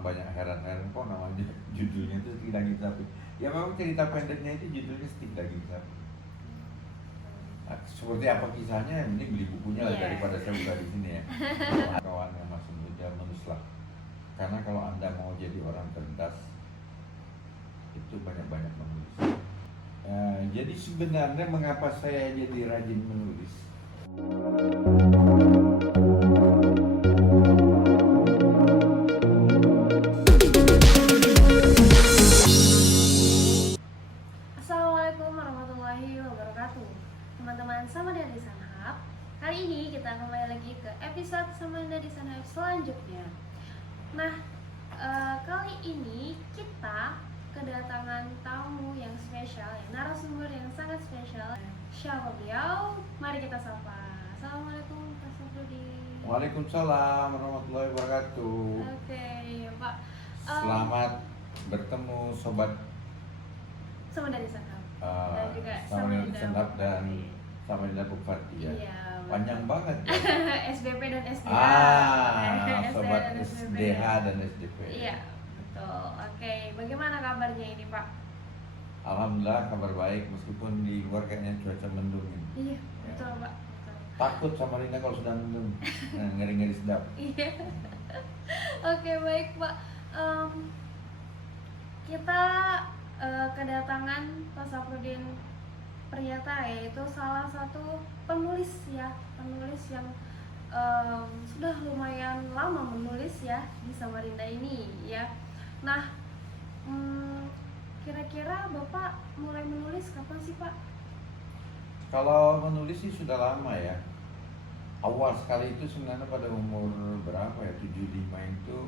orang banyak heran-heran kok namanya judulnya itu Stik Daging Sapi. Ya memang cerita pendeknya itu judulnya Stik Daging Sapi. Nah, seperti apa kisahnya? Ini beli bukunya lah daripada saya buka di sini ya. Kawan yang masih muda menulislah. Karena kalau Anda mau jadi orang cerdas, itu banyak-banyak menulis. Jadi sebenarnya mengapa saya jadi rajin menulis? Assalamualaikum warahmatullahi wabarakatuh. Teman-teman sama dari Sanhab, kali ini kita kembali lagi ke episode sama dari Sanhab selanjutnya. Nah, kali ini kita kedatangan tamu yang spesial, narasumber yang sangat spesial. Siapa beliau? Mari kita sapa. Assalamualaikum Pak Safruddin. Waalaikumsalam warahmatullahi wabarakatuh. Oke, Pak. Selamat bertemu sobat Sama dari Sanhab. dan juga sama dengan Dinda Sanhab dan Bukti. sama dengan Bukti ya. Iya, Panjang banget ya. SBP dan SDH. Sobat dan SBP. SDH dan SDP. Iya, betul. Oke, bagaimana kabarnya ini, Pak? Alhamdulillah kabar baik meskipun di luar kayaknya cuaca mendung ini. Iya, betul, Pak. Betul. Takut sama Linda kalau sudah mendung. Nah, ngeri-ngeri sedap. Iya. Oke, baik, Pak. Kita kedatangan Pak Safruddin Priyata, yaitu salah satu penulis ya, penulis yang sudah lumayan lama menulis ya di Samarinda ini ya. Nah, kira-kira Bapak mulai menulis kapan sih, Pak? Kalau menulis sih sudah lama ya. Awal sekali itu sebenarnya pada umur berapa ya? 75 itu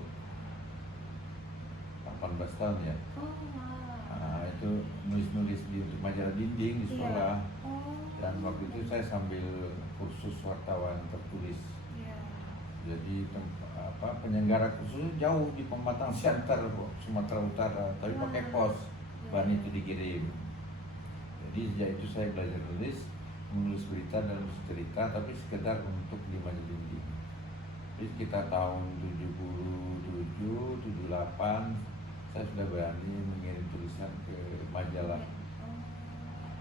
18 tahun ya. Oh, wow. Nah, itu nulis-nulis di untuk majalah dinding di sekolah. Iya. Oh. Dan waktu itu saya sambil kursus wartawan tertulis. Iya. Jadi penyelenggara kursus jauh di Pematang Siantar, Sumatera Utara, tapi pakai pos, bahan itu dikirim. Jadi sejak itu saya belajar menulis berita dan menulis cerita, tapi sekedar untuk di majalah dinding. Jadi sekitar tahun 77, 78 saya sudah berani mengirim tulisan ke majalah.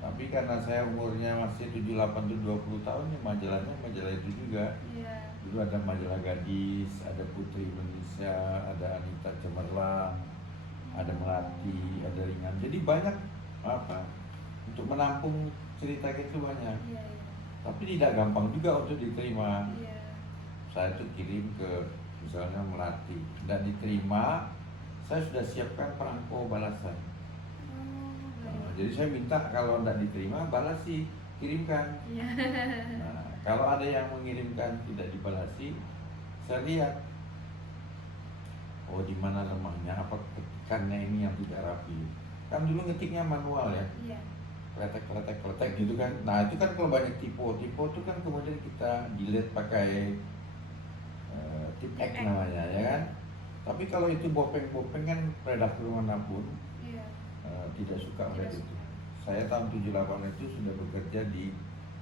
Tapi karena saya umurnya masih 78 tuh 20 tahun ya majalahnya majalah itu juga. Iya. Dulu ada majalah Gadis, ada Putri Indonesia, ada Anita Cemerlang, ada Melati, ada Ringan. Jadi banyak untuk menampung cerita itu banyak. Iya, iya. Tapi tidak gampang juga untuk diterima. Iya. Saya tuh kirim ke misalnya Melati dan diterima, saya sudah siapkan perangko balasan. Jadi saya minta kalau tidak diterima balasi, kirimkan. Iya. Nah, kalau ada yang mengirimkan tidak dibalasi, saya lihat, oh di mana lemahnya, apa ketikannya ini yang tidak rapi. Kan dulu ngetiknya manual ya, Iya. kletek gitu kan. Nah itu kan kalau banyak tipe itu kan kemudian kita delete pakai tip X namanya ya kan. Tapi kalau itu bopeng kan redaktur manapun Iya. tidak suka oleh itu. Saya tahun 78 itu sudah bekerja di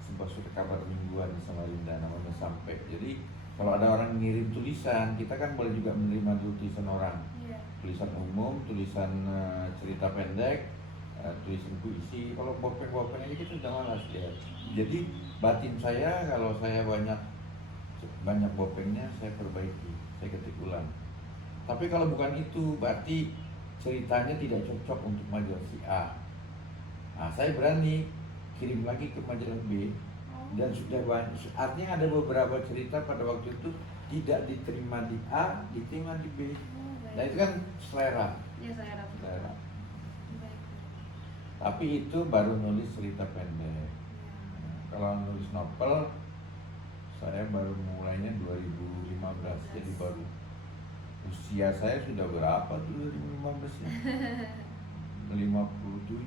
sebuah surat kabar mingguan di Samarinda namanya Sampai. Jadi kalau ada orang ngirim tulisan, kita kan boleh juga menerima dulu tulisan orang. Iya. Tulisan umum, tulisan cerita pendek, tulisan puisi. Kalau bopeng aja kita udah malas lihat. Jadi batin saya kalau saya banyak bopengnya saya perbaiki, saya ketik ulang. Tapi kalau bukan itu berarti ceritanya tidak cocok untuk majalah si A. Nah, saya berani kirim lagi ke majalah B dan sudah banyak. Artinya ada beberapa cerita pada waktu itu tidak diterima di A, diterima di B. Nah itu kan selera. Iya, saya dapat. Selera. Baik. Tapi itu baru nulis cerita pendek. Nah, kalau nulis novel saya baru mulainya 2015, jadi baru usia saya sudah berapa tuh 2015 ya? 57.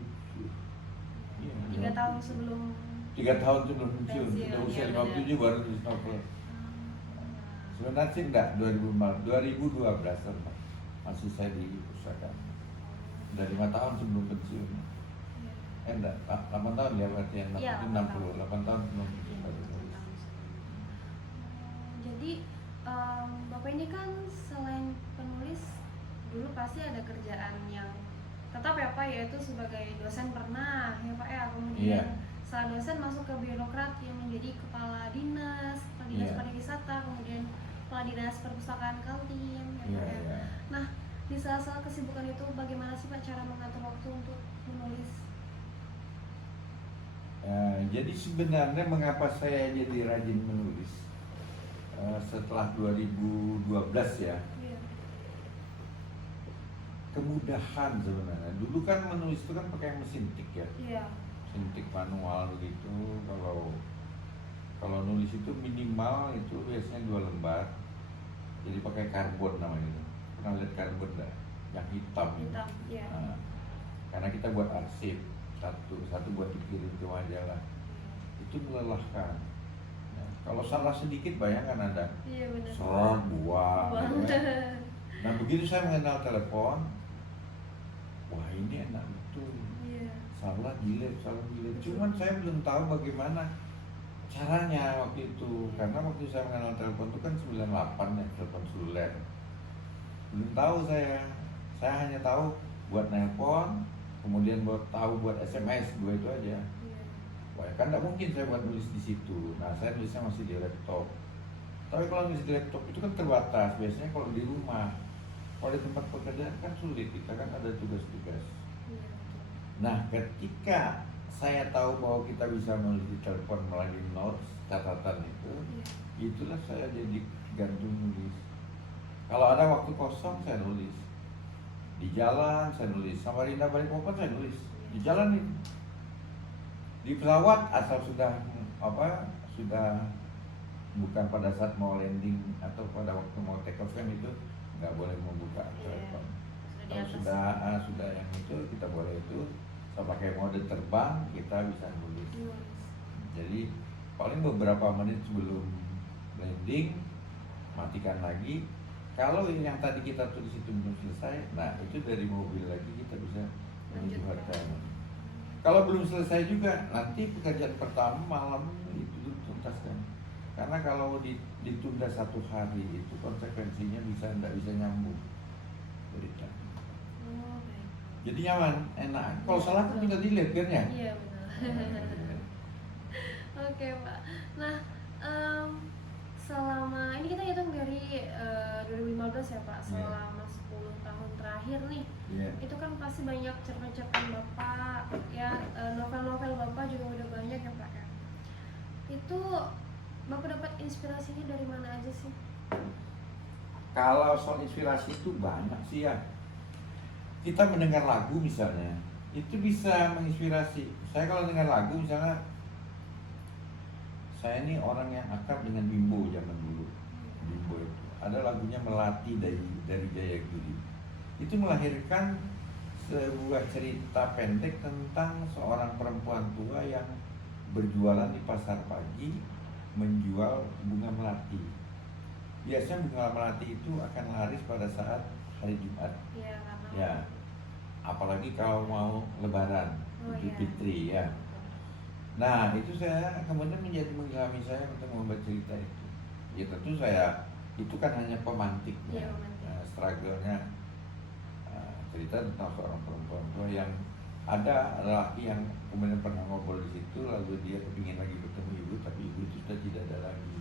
Iya, 3 tahun sebelum 3 tahun sebelum pensiun, pensiun, sudah usia iya, 57 baru nulis novel. Sebenarnya sih enggak, 2012 masih saya di usahakan. Udah 5 tahun sebelum pensiun. Enggak, 8 tahun ya berarti yang Iya, 60, 8 tahun sebelum pensiun baru nulis. Jadi Bapak ini kan selain penulis pasti ada kerjaan yang tetap ya Pak, yaitu sebagai dosen pernah ya Pak ya, kemudian Iya. setelah dosen masuk ke birokrat yang menjadi kepala dinas Iya. pariwisata, kemudian kepala dinas perpustakaan Kaltim ya Pak Iya, ya. iya. Nah, di sela-sela kesibukan itu bagaimana sih Pak cara mengatur waktu untuk menulis? Jadi sebenarnya mengapa saya jadi rajin menulis setelah 2012 ya, Iya. kemudahan sebenarnya. Dulu kan menulis itu kan pakai mesin tik ya, Iya. mesin tik manual begitu. Kalau nulis itu minimal itu biasanya 2 lembar. Jadi pakai karbon namanya itu. Pernah lihat karbon enggak? Yang hitam itu. Hitam, iya. Nah, karena kita buat arsip satu buat dikirim ke majalah. Itu melelahkan. Nah, kalau salah sedikit bayangkan Anda, Iya benar. buang, gitu kan. Nah begitu saya mengenal telepon, wah ini enak betul. Iya. Salah delete. Cuman saya belum tahu bagaimana caranya waktu itu. Karena waktu saya mengenal telepon itu kan 98 ya, telepon seluler. Belum tahu saya hanya tahu buat nelpon, kemudian buat SMS, 2 itu aja. Iya. Wah kan tidak mungkin saya buat nulis di situ. Nah saya nulisnya masih di laptop. Tapi kalau nulis di laptop itu kan terbatas. Biasanya kalau di rumah, kalau di tempat pekerjaan kan sulit. Kita kan ada tugas-tugas. Iya, betul. Nah ketika saya tahu bahwa kita bisa menulis di telepon melalui notes, catatan itu, Iya. itulah saya jadi gantung nulis. Kalau ada waktu kosong saya nulis. Di jalan saya nulis. Samarinda Balikpapan saya nulis. Di jalan ini. Di pesawat asal sudah bukan pada saat mau landing atau pada waktu mau take off kan itu nggak boleh membuka telepon. Kalau sudah yang itu kita boleh itu. Saya pakai mode terbang kita bisa nulis. Jadi paling beberapa menit sebelum landing matikan lagi. Kalau yang tadi kita tulis itu belum selesai, nah itu dari mobil lagi kita bisa menuju hotel. Kalau belum selesai juga, nanti pekerjaan pertama malam itu tuntaskan. Karena kalau ditunda 1 hari itu konsekuensinya tidak bisa nyambung berita. Oh, baik. Jadi nyaman, enak. Kalau salah kan tinggal delete kan ya? Iya benar. Oke Pak. Nah, selama ini kita hitung dari 2015 ya Pak, selama 10 tahun terakhir nih, itu kan pasti banyak cerpen-cerpen Bapak, ya novel-novel Bapak juga udah banyak ya Pak ya. Itu Bapak dapat inspirasinya dari mana aja sih? Kalau soal inspirasi itu banyak sih ya. Kita mendengar lagu misalnya, itu bisa menginspirasi. Saya kalau dengar lagu misalnya, saya ini orang yang akrab dengan Bimbo zaman dulu. Bimbo itu ada lagunya Melati dari Jayagiri. Itu melahirkan sebuah cerita pendek tentang seorang perempuan tua yang berjualan di pasar pagi menjual bunga melati. Biasanya bunga melati itu akan laris pada saat hari Jumat. Iya, karena Ya, apalagi kalau mau Lebaran, Idul Fitri ya. Nah itu saya kemudian menjadi mengilhami saya untuk membuat cerita itu. Ya tentu saya itu kan hanya pemantiknya, struggle-nya, cerita tentang seorang perempuan tua yang ada laki yang kemudian pernah ngobrol di situ, lalu dia kepingin lagi bertemu ibu, tapi ibu itu sudah tidak ada lagi.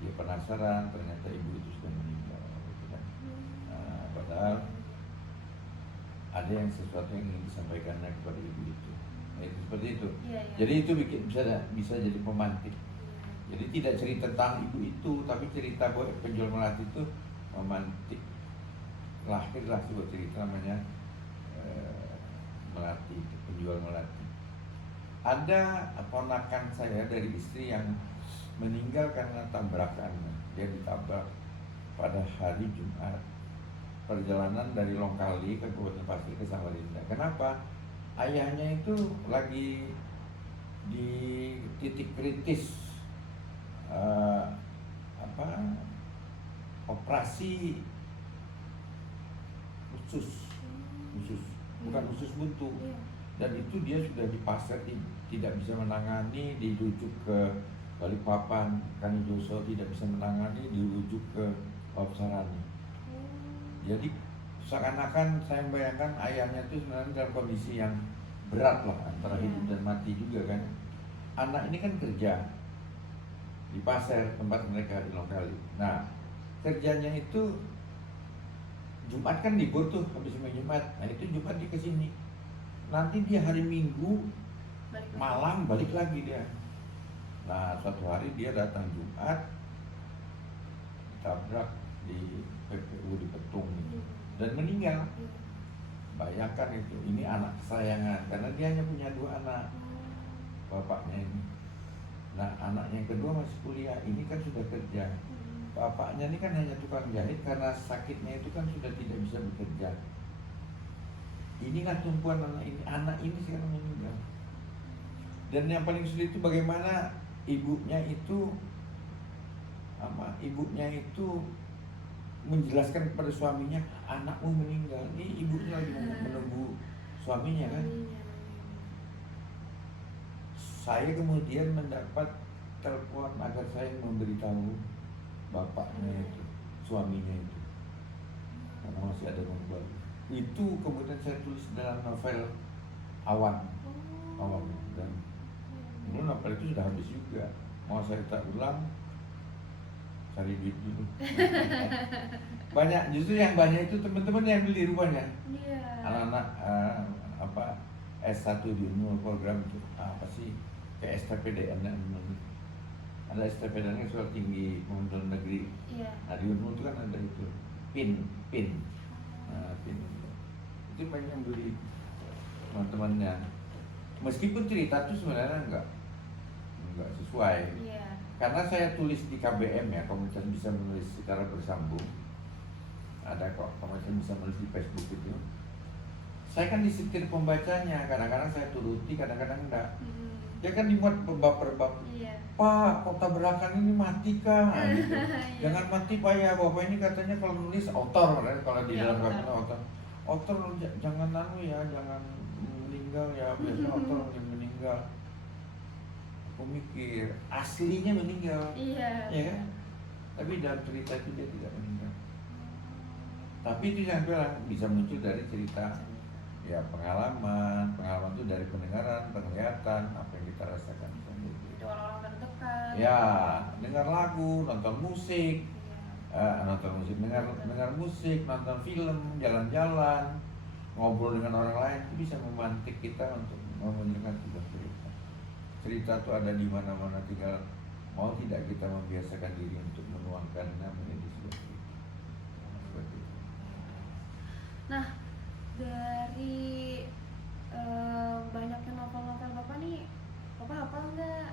Dia penasaran, ternyata ibu itu sudah meninggal. Gitu kan. Padahal ada yang sesuatu yang ingin disampaikannya kepada ibu itu. Nah, itu seperti itu. Jadi itu bisa jadi pemantik. Jadi tidak cerita tentang ibu itu, tapi cerita bahwa penjual melati itu memantik. Lahirlah sebuah cerita namanya melati, penjual melati. Ada ponakan saya dari istri yang meninggal karena tabrakan. Dia ditabrak pada hari Jumat. Perjalanan dari Longkali ke Kabupaten Pasir ke Samarinda. Kenapa? Ayahnya itu lagi di titik kritis operasi khusus, bukan khusus buntu. Dan itu dia sudah di pasar, tidak bisa menangani, dirujuk ke Balikpapan, Kanijoso tidak bisa menangani, dirujuk ke Laut Sarani. Jadi seakan-akan saya membayangkan ayahnya itu sebenarnya dalam kondisi yang berat lah, antara hidup dan mati juga kan. Anak ini kan kerja di pasar tempat mereka di lokal. Nah, kerjanya itu Jumat kan libur tuh, habis main Jumat. Nah itu Jumat dia kesini. Nanti dia hari Minggu malam balik lagi dia. Nah suatu hari dia datang Jumat, tabrak di PPU di Petung dan meninggal. Bayangkan itu, ini anak kesayangan karena dia hanya punya 2 anak, bapaknya ini. Nah anaknya yang kedua masih kuliah, ini kan sudah kerja. Bapaknya ini kan hanya tukang jahit karena sakitnya itu kan sudah tidak bisa bekerja. Inilah tumpuan anak ini sekarang meninggal. Dan yang paling sulit itu bagaimana ibunya itu menjelaskan kepada suaminya, anakmu meninggal. Ini ibunya lagi menunggu suaminya kan. Saya kemudian mendapat telepon agar saya memberitahu bapaknya itu, suaminya itu, karena masih ada nomor. Itu kemudian saya tulis dalam novel Awan. Dan ini novel itu sudah habis juga. Mau saya tak ulang, cari duit dulu. Banyak, justru yang banyak itu teman-teman yang beli rupanya. Anak-anak S1 di Unmul program itu apa sih, kayak STPDN ada STPDN yang soal tinggi pengetahuan negeri. Nah di Unmul itu kan ada itu PIN. Nah, PIN itu banyak yang beli teman-temannya. Meskipun cerita itu sebenarnya enggak sesuai. Karena saya tulis di KBM ya, komunitas bisa menulis secara bersambung. Ada kok komunitas bisa menulis di Facebook itu. Saya kan disetir pembacanya, kadang-kadang saya turuti, kadang-kadang enggak. Dia kan dimuat per bab. Pak, kok tabrakan ini mati kah? Nah, gitu. Jangan mati Pak ya, Bapak ini katanya kalau nulis autor, kalau di dalam autor. Autor jangan jangan meninggal ya, biasanya autor yang meninggal. Aku mikir aslinya meninggal, ya kan? Tapi dalam cerita itu dia tidak meninggal. Tapi itu yang bilang bisa muncul dari cerita, ya pengalaman itu dari pendengaran, penglihatan, apa yang kita rasakan sendiri. Itu orang-orang terdekat. Ya, dengar lagu, nonton musik, dengar musik, nonton film, jalan-jalan, ngobrol dengan orang lain, itu bisa memantik kita untuk mendengar sebuah cerita. Cerita itu ada di mana-mana, tinggal mau tidak kita membiasakan diri untuk menuangkannya menjadi sebuah cerita. Seperti itu. Nah, dari banyaknya novel-novel Bapak nih, Bapak hafal nggak?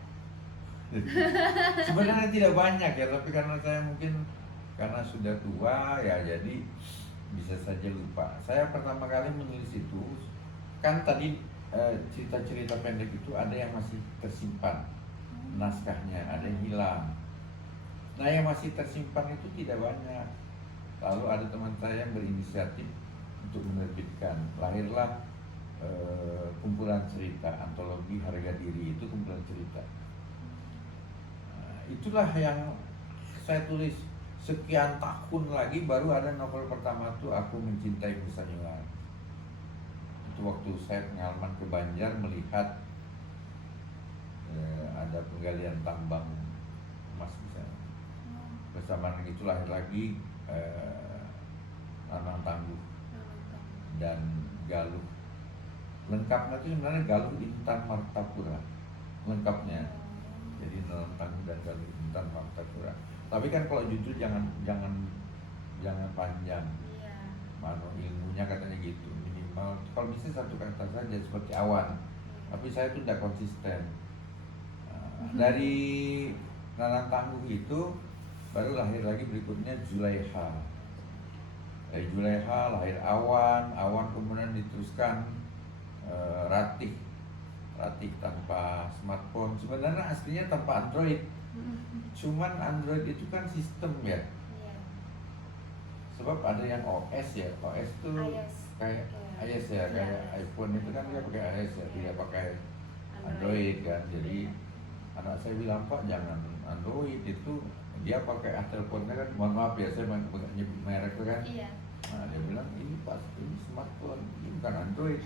Sebenarnya tidak banyak ya, tapi karena saya mungkin karena sudah tua ya, jadi bisa saja lupa. Saya pertama kali menulis itu kan tadi cerita-cerita pendek itu ada yang masih tersimpan naskahnya, ada yang hilang. Nah yang masih tersimpan itu tidak banyak. Lalu ada teman saya yang berinisiatif untuk menerbitkan. Lahirlah kumpulan cerita, antologi Harga Diri, itu kumpulan cerita. Nah, itulah yang saya tulis sekian tahun lagi, baru ada novel pertama tuh Aku Mencintai Musanyuan. Itu waktu saya pengalaman ke Banjar melihat ada penggalian tambang emas di sana. Bersamaan itu lahir lagi Nanang Tangguh dan Galuh. Lengkapnya itu sebenarnya Galuh Intan Martapura, lengkapnya. Jadi Nanang Tangguh dan Galuh Intan Martapura. Tapi kan kalau judul jangan panjang. Mano ilmunya katanya gitu, minimal kalau bisa 1 kata saja seperti Awan. Tapi saya tuh tidak konsisten. Dari Nanang Tangguh itu baru lahir lagi berikutnya Zulaiha. Dari Zulaiha lahir Awan kemudian diteruskan Ratih tanpa smartphone. Sebenarnya aslinya tanpa Android. Cuman Android itu kan sistem ya. Sebab ada yang OS ya, OS itu kayak iOS ya, kayak iPhone itu kan dia pakai iOS ya, tidak pakai Android kan. Jadi anak saya bilang, Pak jangan Android, itu dia pakai teleponnya kan, mohon maaf ya saya nyebut merek itu kan, Nah dia bilang ini pasti ini smartphone, ini bukan Android.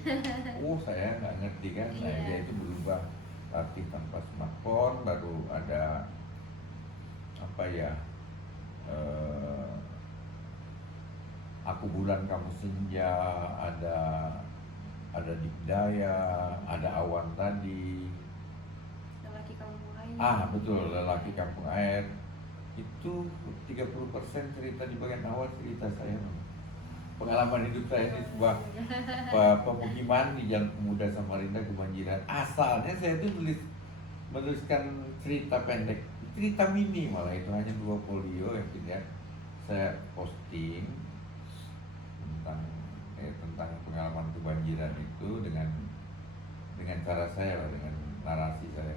Oh saya nggak ngerti kan. Nah Iya. dia itu berubah latih tanpa smartphone, baru ada apa ya, eh, aku bulan kamu senja, ada dikdaya, ada awan tadi. Lelaki kampung air. Betul, lelaki kampung air. Itu 30% cerita di bagian awal cerita saya. Pengalaman hidup saya di sebuah pemukiman di Jalan Pemuda Samarinda kebanjiran. Asalnya saya itu menuliskan cerita pendek, cerita mini, malah itu hanya 2 folio yang tidak saya posting tentang pengalaman kebanjiran itu dengan cara saya, dengan narasi saya.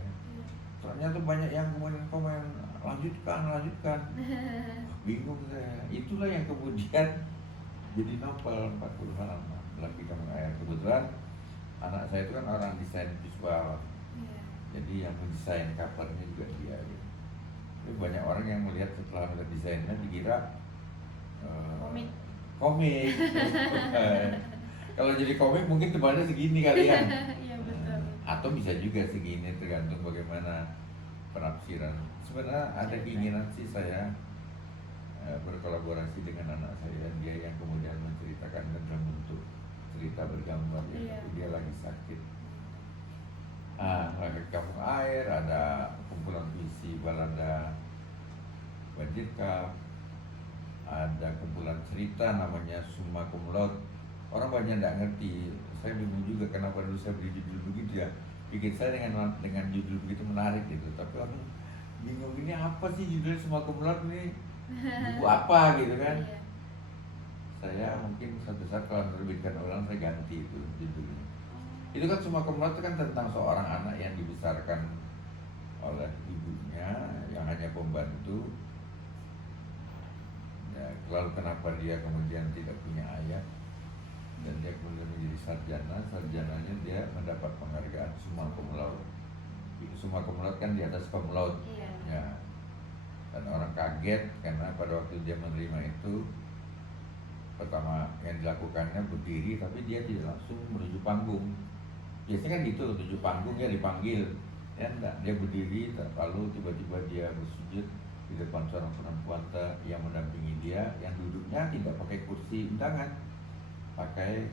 Soalnya tuh banyak yang kemudian komen lanjutkan. Bingung saya. Itulah yang kemudian jadi novel 40 halaman Lelaki Kampung Air. Kebetulan anak saya itu kan orang desain visual, jadi yang mendesain covernya juga dia gitu. Jadi banyak orang yang melihat setelah melihat desainnya dikira komik. Kalau jadi komik mungkin tebalnya segini kali ya. Iya betul. Atau bisa juga segini, tergantung bagaimana penafsiran. Sebenarnya ada keinginan sih saya berkolaborasi dengan anak saya, dia yang kemudian menceritakan dalam bentuk cerita bergambar ya. Iya. Dia lagi sakit. Lagi Kampung Air, ada kumpulan puisi balada Banjirkap, ada kumpulan cerita namanya Summa Cum Laude. Orang banyak tidak ngerti, saya bingung juga kenapa dulu saya beri judul begitu ya. Pikir saya dengan judul begitu menarik gitu, tapi orang bingung ini apa sih judulnya Summa Cum Laude ini, buku apa gitu kan. Iya. Saya mungkin suatu saat kalau menerbitkan ulang saya ganti itu judulnya. Itu kan Summa Cum Laude itu kan tentang seorang anak yang dibesarkan oleh ibunya yang hanya pembantu. Ya, lalu kenapa dia kemudian tidak punya ayah, dan dia kemudian menjadi sarjananya dia mendapat penghargaan Summa Cum Laude. Summa Cum Laude kan di atas cum laude. Iya. Ya. Dan orang kaget karena pada waktu dia menerima itu, pertama yang dilakukannya berdiri, tapi dia tidak langsung menuju panggung. Biasanya kan gitu, menuju panggung ya dipanggil, ya enggak, dia berdiri, lalu tiba-tiba dia bersujud di depan seorang perempuan yang mendampingi dia, yang duduknya tidak pakai kursi undangan, pakai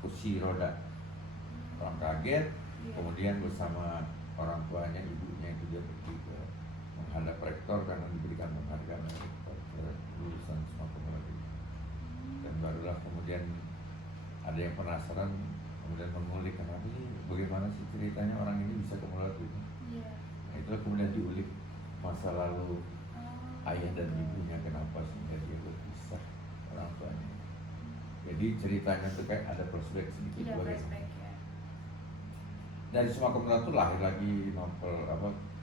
kursi roda. Orang kaget, kemudian bersama orang tuanya, ibunya itu dia pergi ke menghadap rektor karena diberikan penghargaan oleh rektor lulusan Summa Cum Laude. Dan barulah kemudian ada yang penasaran, kemudian mengulik kenapa sih, bagaimana sih ceritanya orang ini bisa cum laude gitu. Nah, itulah kemudian diulik masa lalu ayah dan ibunya, kenapa sehingga dia berpisah orang tuanya. Jadi ceritanya tuh kayak ada flashback sedikit. Iya, flashback ya. Dari Summa Cum Laude tuh lahir lagi novel,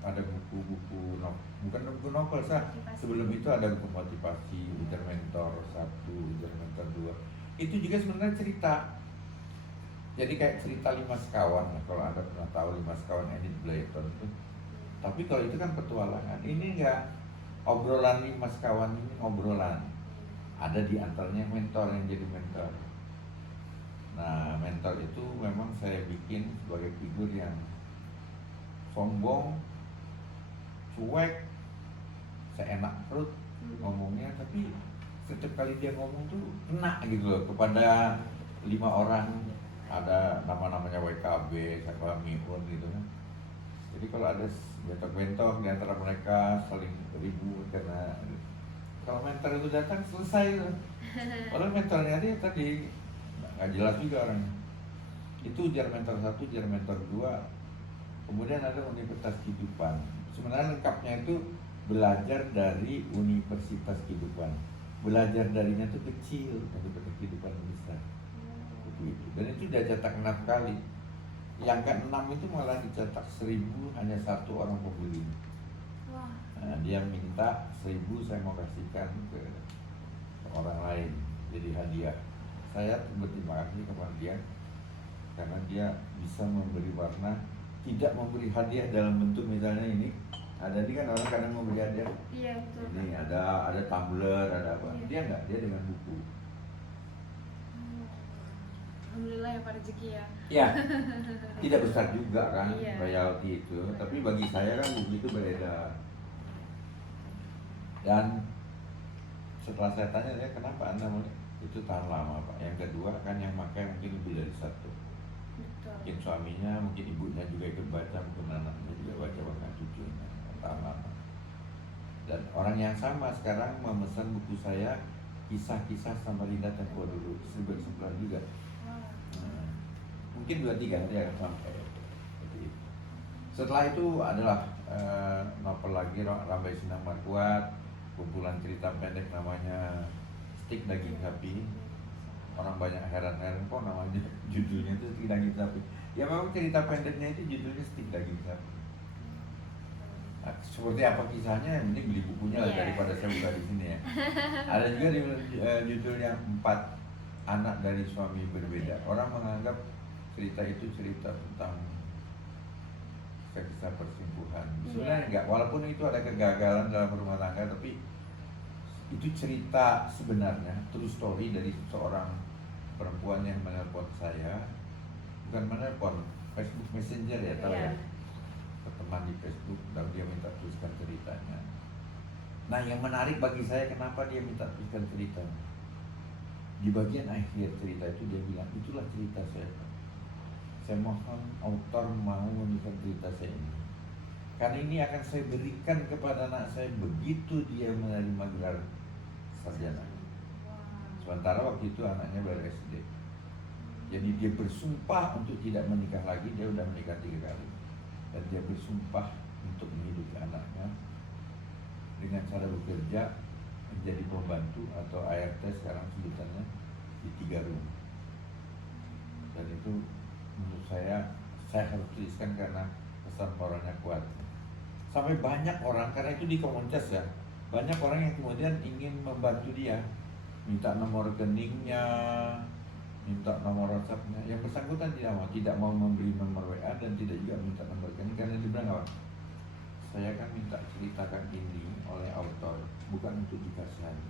ada buku-buku bukan buku novel sah. Sebelum itu ada buku motivasi, Ujar Mentor 1, Ujar Mentor 2. Itu juga sebenarnya cerita. Jadi kayak cerita 5 sekawan ya, kalau Anda pernah tahu 5 sekawan Enid Blyton itu. Tapi kalau itu kan petualangan. Ini enggak obrolan 5 sekawan, ini obrolan. Ada di antaranya mentor yang jadi mentor. Nah, mentor itu memang saya bikin sebagai figur yang sombong, cuek, seenak perut ngomongnya, tapi setiap kali dia ngomong tuh kena gitu loh kepada 5 orang. Ada nama-namanya WKB, siapa Miun gitu kan. Jadi kalau ada bentok-bentok di antara mereka saling ribut karena kalau mentor itu datang selesai tuh. Kalau mentornya dia tadi nggak jelas juga orangnya. Itu Ujar Mentor 1, Ujar Mentor 2. Kemudian ada Universitas Kehidupan. Sebenarnya lengkapnya itu belajar dari Universitas Kehidupan. Belajar darinya tuh kecil, Universitas Kehidupan besar. Begitu. Dan itu udah cetak 6 kali. Yang ke-6 itu malah dicetak 1000, hanya 1 orang pembeli. Nah, dia minta 1000 saya mau kasihkan ke orang lain jadi hadiah. Saya berterima kasih kepada dia karena dia bisa memberi warna, tidak memberi hadiah dalam bentuk misalnya ini Ada nih kan orang kadang mau beli hadiah. Iya betul. Ini ada tumbler, ada apa. Iya. Dia enggak, dia dengan buku. Alhamdulillah ya Pak rezeki ya. Ya, tidak besar juga kan Iya. royalti itu, tapi bagi saya kan buku itu beredar. Dan setelah saya tanya dia kenapa Anda mau itu tahan lama Pak. Yang kedua kan yang pakai mungkin lebih dari satu. Betul. Mungkin suaminya, mungkin ibunya juga ikut baca, mungkin anaknya juga baca, bahkan cucunya tahan lama. Dan orang yang sama sekarang memesan buku saya kisah-kisah Samarinda Tempo dulu, sebulan juga. Wah. Nah, mungkin 2-3 hari akan sampai. Jadi, setelah itu adalah novel lagi Rambai Sinar Markuat, kumpulan cerita pendek namanya Stik Daging Sapi. Orang banyak heran-heran kok namanya judulnya itu Stik Daging Sapi. Ya memang cerita pendeknya itu judulnya Stik Daging Sapi. Nah, seperti apa kisahnya, mending beli bukunya lah daripada saya buka di sini ya. Ada juga di judul yang 4 anak dari suami berbeda. Orang menganggap cerita itu cerita tentang kisah perselingkuhan. Sebenarnya enggak, walaupun itu ada kegagalan dalam rumah tangga, tapi itu cerita sebenarnya, true story dari seorang perempuan yang menelpon saya, bukan menelpon, Facebook Messenger ya, tahu ya, teman di Facebook, dan dia minta tuliskan ceritanya. Nah yang menarik bagi saya, kenapa dia minta tuliskan ceritanya? Di bagian akhir cerita itu dia bilang, itulah cerita saya. Saya mohon autor mau menuliskan cerita saya ini, karena ini akan saya berikan kepada anak saya begitu dia menerima gelar sarjana. Sementara waktu itu anaknya baru SD. Jadi dia bersumpah untuk tidak menikah lagi. Dia udah menikah 3 kali. Dan dia bersumpah untuk menghidupi anaknya dengan cara bekerja menjadi pembantu atau ART sekarang sebutannya di 3 rumah. Dan itu menurut saya harus tuliskan karena pesan moralnya kuat. Sampai banyak orang, karena itu di komunitas ya, banyak orang yang kemudian ingin membantu dia, minta nomor rekeningnya, minta nomor WhatsAppnya. Yang bersangkutan tidak mau memberi nomor WA dan tidak juga minta nomor rekening, karena dia bilang apa? Saya kan minta ceritakan ini oleh autor, bukan untuk dikasihani.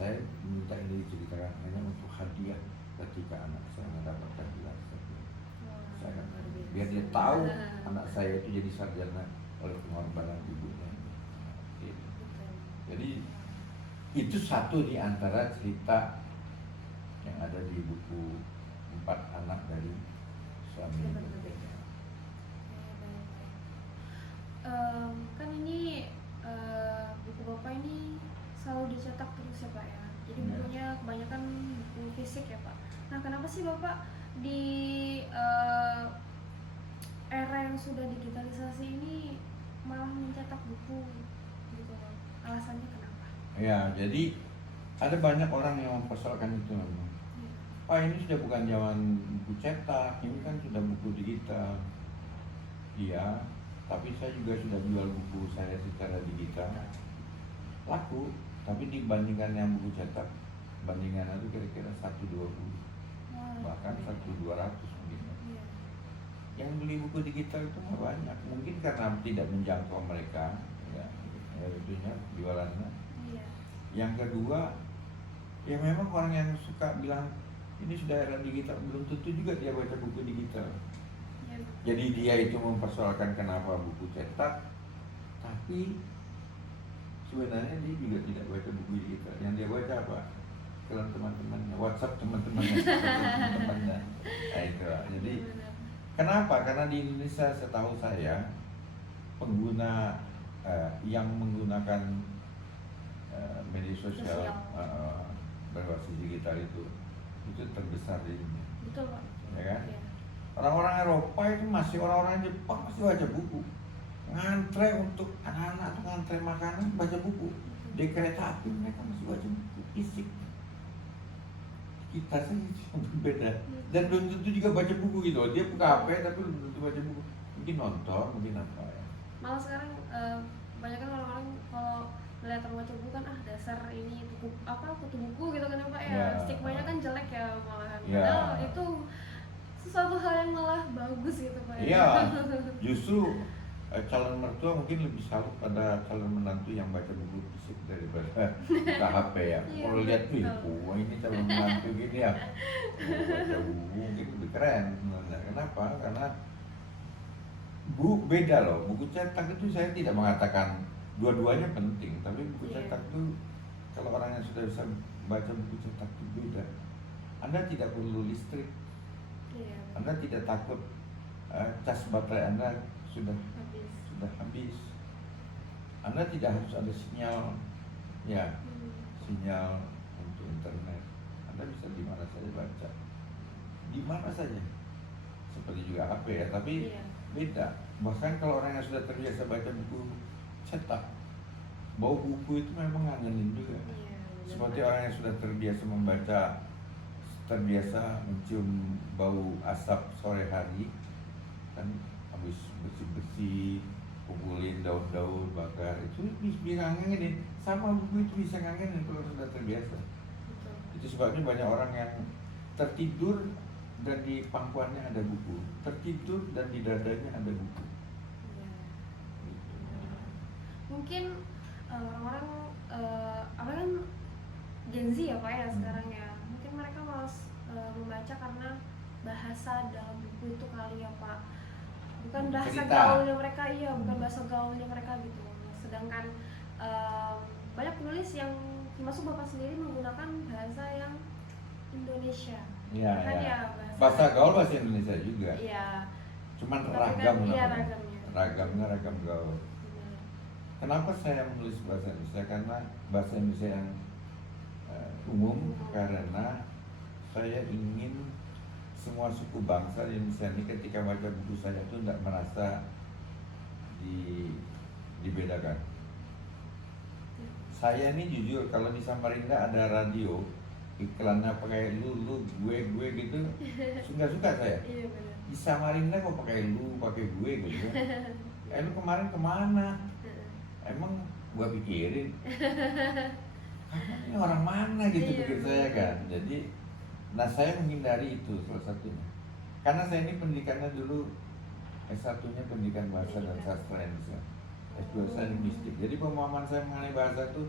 Saya minta ini diceritakan hanya untuk hadiah ketika anak saya mendapatkan gelar sarjana. Saya akan biar dia tahu anak saya itu jadi sarjana oleh pengorbanan ibunya. Gitu. Jadi itu satu di antara cerita yang ada di buku 4 anak dari suami berbeda. Kan ini buku Bapak ini selalu dicetak terus ya Pak ya. Jadi bukunya kebanyakan buku fisik ya Pak. Nah kenapa sih Bapak di era yang sudah digitalisasi ini malah mencetak buku gitu? Alasannya kenapa? Ya, jadi ada banyak orang yang mempersoalkan itu memang. Ini sudah bukan zaman buku cetak, ini kan sudah buku digital. Iya, tapi saya juga sudah jual buku saya secara digital, laku. Tapi dibandingkan yang buku cetak, bandingan itu kira-kira 120, bahkan 1.200 mungkin. Yang beli buku digital itu nggak banyak, mungkin karena tidak menjangkau mereka, ya itunya jualannya. Yang kedua, ya memang orang yang suka bilang ini sudah era digital, belum tentu juga dia baca buku digital. Jadi dia itu mempersoalkan kenapa buku cetak, tapi sebenarnya dia juga tidak baca buku digital. Yang dia baca apa? Kelan teman-temannya, WhatsApp teman-temannya, teman-temannya. Nah itu. Jadi kenapa? Karena di Indonesia setahu saya pengguna yang menggunakan media sosial berbasis digital itu terbesar di dunia. Betul Pak. Ya kan? Orang-orang Eropa itu masih, orang-orang Jepang masih baca buku. Ngantre untuk anak-anak atau ngantre makanan baca buku. Di kereta api mereka masih baca buku fisik. Kita sih berbeda. Dan belum tentu juga baca buku gitu. Dia buka HP tapi belum tentu baca buku. Mungkin nonton, mungkin apa ya. Malah sekarang banyak kan orang-orang kalau melihat orang baca buku kan dasar ini buku kutu buku gitu kan ya Pak ya. Stigmanya kan jelek ya malahan. Padahal itu sesuatu hal yang malah bagus gitu Pak ya. Iya. Justru calon mertua mungkin lebih salut pada calon menantu yang baca buku fisik daripada buka HP ya. Iya, Kalau lihat tuh, betul. wah ini calon menantu gini ya, oh, baca buku mungkin lebih keren sebenarnya. Kenapa? Karena beda loh. Buku cetak itu saya tidak mengatakan dua-duanya penting, tapi buku Iya. cetak itu kalau orang yang sudah bisa baca buku cetak itu beda. Anda tidak perlu listrik, Iya. Anda tidak takut cas baterai Anda sudah Habis. habis. Anda tidak harus ada sinyal, ya, Hmm. sinyal untuk internet. Anda bisa di mana saja baca, di mana saja. Seperti juga HP ya, tapi Iya. beda. Bahkan kalau orang yang sudah terbiasa baca buku cetak, bau buku itu memang ngangenin juga. Iya, Seperti benar. orang yang sudah terbiasa membaca, terbiasa mencium bau asap sore hari, kan habis bersih-bersih, kumpulin daun-daun bakar, itu bisa ngangenin. Sama buku itu bisa ngangenin kalau sudah terbiasa. Betul. Itu sebabnya banyak orang yang tertidur dan di pangkuannya ada buku, tertidur dan di dadanya ada buku. Iya. Mungkin orang-orang apa kan Gen Z ya Pak ya sekarang ya, mungkin mereka malas membaca karena bahasa dalam buku itu kali ya Pak, bukan bahasa Cerita. gaulnya mereka, iya bukan bahasa gaulnya mereka gitu. Sedangkan banyak penulis yang termasuk Bapak sendiri menggunakan bahasa yang Indonesia. Iya, Kan ya. ya Bahasa gaul bahasa Indonesia juga. Iya. Cuman Tapi ragam kan, iya, namanya. ragamnya. Ragamnya ragam gaul. Benar. Kenapa saya menulis bahasa Indonesia? Karena bahasa Indonesia yang umum, karena saya ingin semua suku bangsa di Indonesia ini ketika baca buku saya itu tidak merasa dibedakan. Saya ini jujur, kalau di Samarinda ada radio iklannya pakai lu, gue gitu, suka saya. Iya benar. Di Samarinda kok pakai lu, pakai gue gitu. Lu kemarin kemana? Emang gua pikirin, ini orang mana gitu, Iya, pikir saya kan. Jadi, nah saya menghindari itu salah satunya. Karena saya ini pendidikannya dulu S1-nya pendidikan bahasa dan sastra Indonesia, S2 saya linguistik. Jadi pemahaman saya mengenai bahasa itu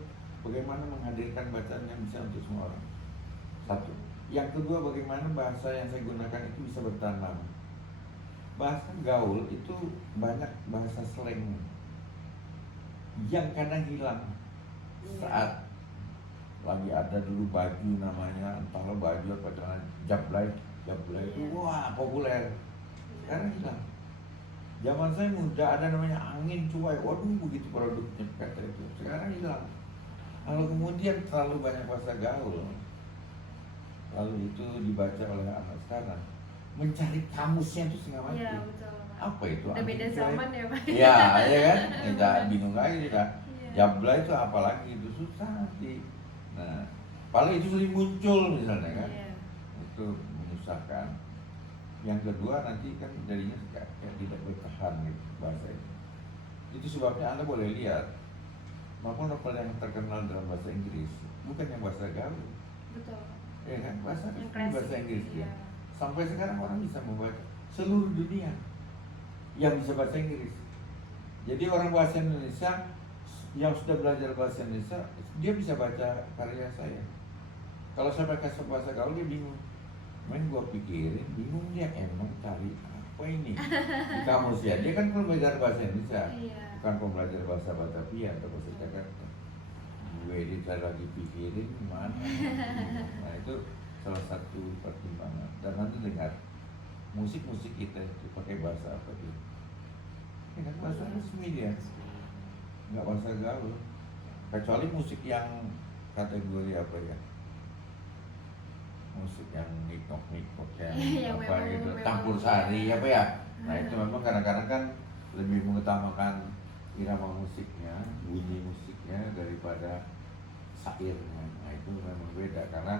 bagaimana menghadirkan bacaan yang bisa untuk semua orang. Satu. Yang kedua, bagaimana bahasa yang saya gunakan itu bisa bertahan lama. Bahasa gaul itu banyak bahasa slang yang kadang hilang saat lagi ada dulu baju namanya, entahlah baju apa celana jablay itu wah populer, sekarang hilang. Zaman saya muda ada namanya angin cuai, waduh begitu produknya kata itu, sekarang hilang. Lalu kemudian terlalu banyak bahasa gaul, lalu itu dibaca oleh anak sekarang, mencari kamusnya itu setengah mati. Iya betul Pak. Apa itu? Udah beda zaman ya Pak. Iya, ya kan? Kita bingung lagi kita. Iya. Jabla itu apalagi itu susah nanti. Nah, paling itu sering muncul misalnya kan, Iya. itu menyusahkan. Yang kedua nanti kan jadinya kayak tidak bertahan gitu bahasa itu. Itu sebabnya Anda boleh lihat, maupun novel yang terkenal dalam bahasa Inggris bukan yang bahasa gaul, Betul. ya kan? Bahasa Yang bahasa klasik, Inggris iya. ya. Sampai sekarang orang bisa membaca seluruh dunia yang bisa bahasa Inggris. Jadi orang bahasa Indonesia yang sudah belajar bahasa Indonesia, dia bisa baca karya saya. Kalau saya pakai bahasa gaul dia bingung. Main gua pikirin, bingung dia emang cari apa ini di kamus ya. Dia kan belajar bahasa Indonesia, Iya. bukan belajar bahasa Batavia atau bahasa Jakarta. Gue dia lagi pikirin gimana. Nah itu salah satu pertimbangan. Dan nanti dengar musik-musik kita itu pakai bahasa apa dia? Ya kan bahasa resmi dia, nggak bahasa gaul. Kecuali musik yang kategori apa ya? Musik yang nikok yang Yang apa memang- gitu, memang- campur sari apa ya? Nah itu memang kadang-kadang kan lebih mengutamakan irama musiknya, bunyi musiknya daripada syairnya. Nah itu memang beda karena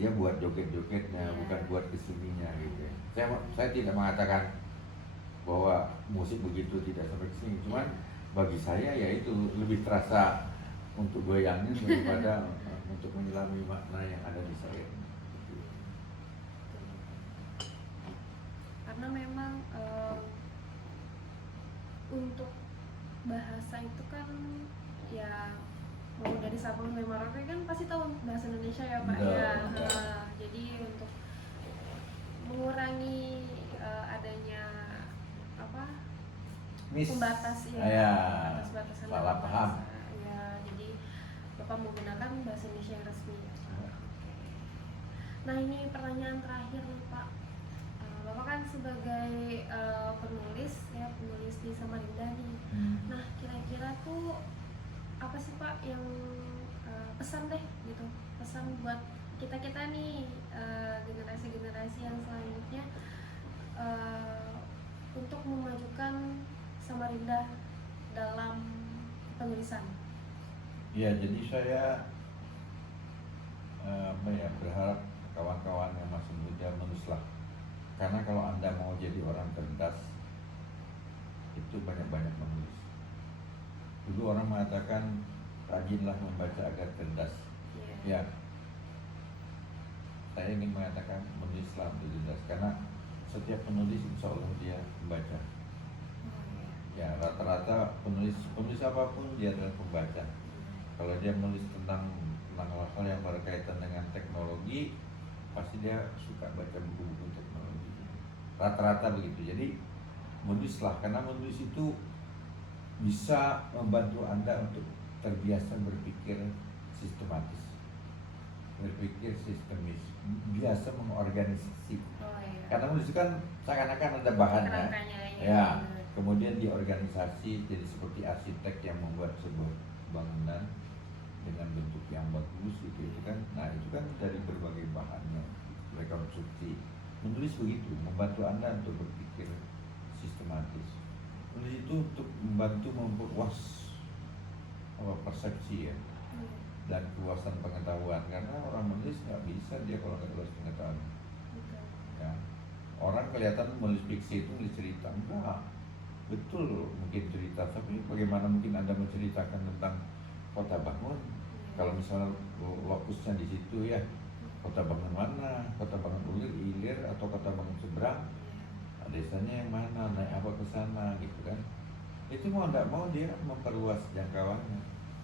dia buat joget-jogetnya, bukan buat kesininya gitu. Saya tidak mengatakan bahwa musik begitu tidak sampai kesini, cuman bagi saya ya itu lebih terasa untuk goyangnya daripada untuk menyelami makna yang ada di syair. Karena memang untuk bahasa itu kan ya mau dari Sabang sampai Merauke kan pasti tahu bahasa Indonesia ya Pak Betul, ya. betul. Jadi untuk mengurangi adanya apa pembatas ya, ya, batas-batasan salah dalam paham. bahasa ya. Jadi Bapak menggunakan bahasa Indonesia yang resmi ya. Oke. Nah ini pertanyaan terakhir nih Pak. Bapak kan sebagai penulis ya, penulis di Samarinda nih. Nah kira-kira tuh apa sih Pak yang pesan deh gitu, pesan buat kita nih generasi-generasi yang selanjutnya untuk memajukan Samarinda dalam penulisan. Ya, jadi saya berharap kawan-kawan yang masih muda menulislah. Karena kalau Anda mau jadi orang cerdas, itu banyak-banyak menulis. Dulu orang mengatakan rajinlah membaca agar cerdas. Ya, saya ingin mengatakan menulislah untuk cerdas. Karena setiap penulis insya Allah dia membaca. Ya, rata-rata penulis apapun dia adalah pembaca. Kalau dia menulis tentang hal-hal yang berkaitan dengan teknologi, pasti dia suka baca buku-buku teknologi. Rata-rata begitu. Jadi menulislah, karena menulis itu bisa membantu Anda untuk terbiasa berpikir sistematis, berpikir sistemis, biasa mengorganisasi. Karena menulis kan seakan-akan ada bahannya. Ya, kemudian diorganisasi jadi seperti arsitek yang membuat sebuah bangunan dengan bentuk yang bagus gitu, itu kan. Nah itu kan dari berbagai bahannya rekonstruksi. Menulis begitu, membantu Anda untuk berpikir sistematis. Menulis itu untuk membantu memperluas persepsi ya, dan keluasan pengetahuan. Karena orang menulis nggak bisa dia kalau nggak luas pengetahuan. Ya. Orang kelihatan menulis fiksi itu menulis cerita, enggak. Betul mungkin cerita, tapi bagaimana mungkin Anda menceritakan tentang Kota Bangun kalau misalnya lokusnya di situ ya, Kota Bangun mana, Kota Bangun Ilir atau Kota Bangun seberang, desanya yang mana, naik apa ke sana gitu kan. Itu mau tidak mau dia memperluas jangkauannya.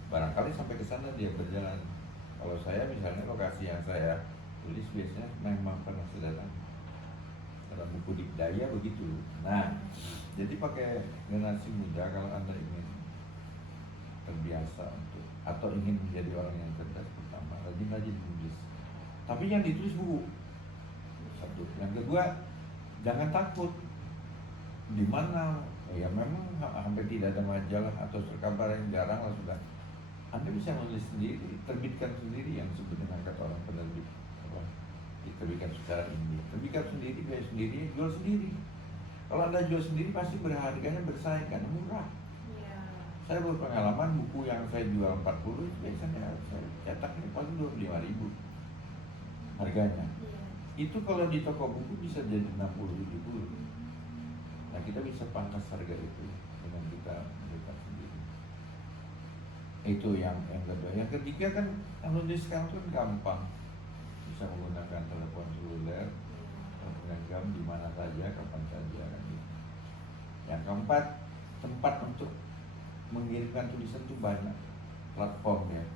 Barangkali sampai ke sana dia berjalan. Kalau saya misalnya lokasi yang saya tulis biasanya memang pernah saya datang. Dalam buku Dikdaya begitu. Nah, jadi pakai generasi muda kalau Anda ingin terbiasa untuk atau ingin menjadi orang yang cerdas, pertama rajin-rajin menulis. Tapi yang ditulis buku. Satu. Yang kedua, jangan takut. Di mana ya memang hampir tidak ada majalah atau kabar yang jarang lah sudah. Anda bisa menulis sendiri, terbitkan sendiri yang sebenarnya kata orang penerbit. Diterbitkan secara indie, terbitkan sendiri, bayar sendiri, jual sendiri. Kalau Anda jual sendiri pasti berharganya bersaing karena murah. Saya berpengalaman buku yang saya jual 40 biasanya saya cetaknya paling 25.000 harganya. Itu kalau di toko buku bisa jadi 60-70. Nah kita bisa pangkas harga itu dengan kita buka sendiri. Itu yang kedua. Yang ketiga kan menulis sekarang kan gampang, bisa menggunakan telepon seluler, menggam di mana saja, kapan saja kan gitu. Yang keempat, tempat untuk mengirimkan tulisan itu banyak, platform ya,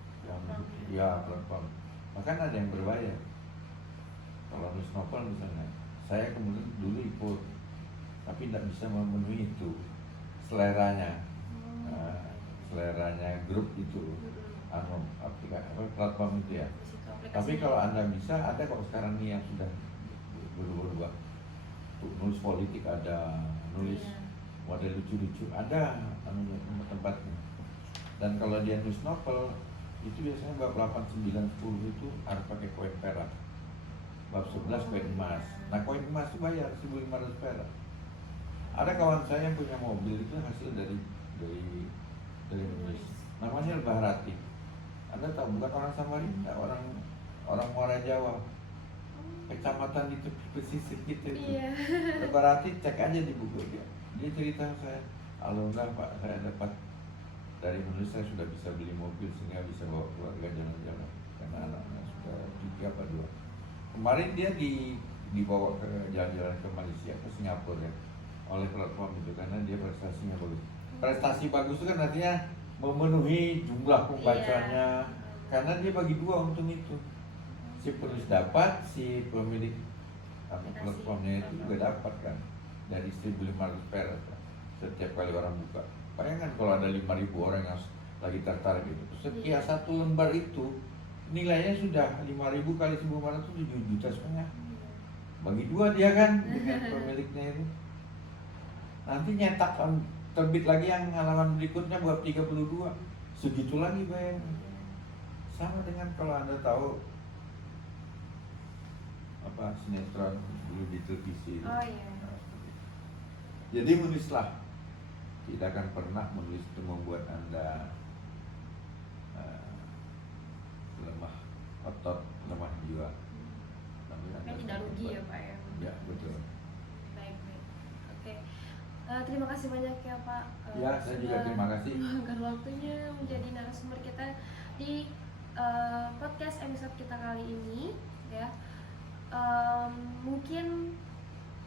platform. Bahkan ada yang berbayar. Kalau nulis novel misalnya, saya kemudian dulu ikut, tapi tidak bisa memenuhi itu seleranya, seleranya grup itu, platform itu ya. Tapi kalau Anda bisa, ada kok sekarang nih yang sudah berubah. Nulis politik ada, nulis model lucu-lucu ada tempatnya. Dan kalau dia nulis novel itu biasanya bab 8, 9, 10 itu harus pakai koin perak. Bab 11 koin emas. Nah koin emas itu bayar 1.500 perak. Ada kawan saya yang punya mobil itu hasil dari menulis. Namanya Bahrati. Anda tahu bukan orang Samarinda, orang Muara Jawa. Kecamatan itu pesisir kita itu. Bahrati cek aja di buku dia. Dia cerita saya, alhamdulillah Pak, saya dapat dari menulis saya sudah bisa beli mobil sehingga bisa bawa keluarga jalan-jalan karena anaknya sudah 3 apa 2. Kemarin dia dibawa ke jalan-jalan ke Malaysia, ke Singapura ya, oleh platform itu karena dia prestasinya bagus. Prestasi bagus itu kan artinya memenuhi jumlah pembacanya. Iya. Karena dia bagi dua untung itu. Si penulis dapat, si pemilik Aplikasi. platformnya itu juga dapat kan dari 1.500 perak kan, setiap kali orang buka. Bayangkan kalau ada 5.000 orang yang lagi tertarik gitu, setiap Iya. satu lembar itu nilainya sudah 5.000 kali 1.500 itu 7,5 juta. Bagi dua dia kan dengan pemiliknya itu. Nanti nyetak terbit lagi yang halaman berikutnya buat 32, segitu lagi bayangkan. Sama dengan kalau Anda tahu apa sinetron dulu di televisi. Oh iya. Jadi menulislah, tidak akan pernah menulis itu membuat Anda lemah otot, lemah jiwa. Tapi Anda Kan tidak rugi ya Pak ya. Ya betul. Baik. Oke. Terima kasih banyak ya Pak. Ya, saya juga sudah terima kasih. meluangkan waktunya menjadi narasumber kita di podcast episode kita kali ini ya. Mungkin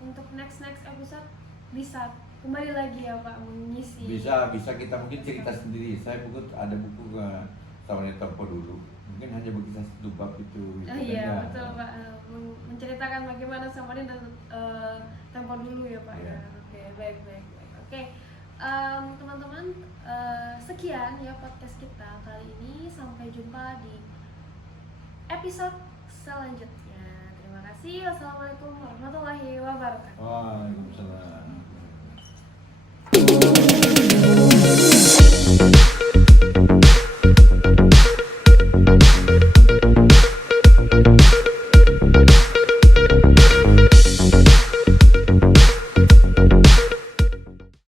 untuk next episode bisa kembali lagi ya Pak mengisi. Bisa kita mungkin cerita sendiri. Saya ada buku sama Tempo dulu. Mungkin hanya berkisah satu bab itu. Oh iya betul Pak. Menceritakan bagaimana Samarin dan Tempo dulu ya Pak Iya. ya. Oke baik. Oke. Teman-teman, sekian ya podcast kita kali ini. Sampai jumpa di episode selanjutnya. Terima kasih. Wassalamualaikum warahmatullahi wabarakatuh. Waalaikumsalam.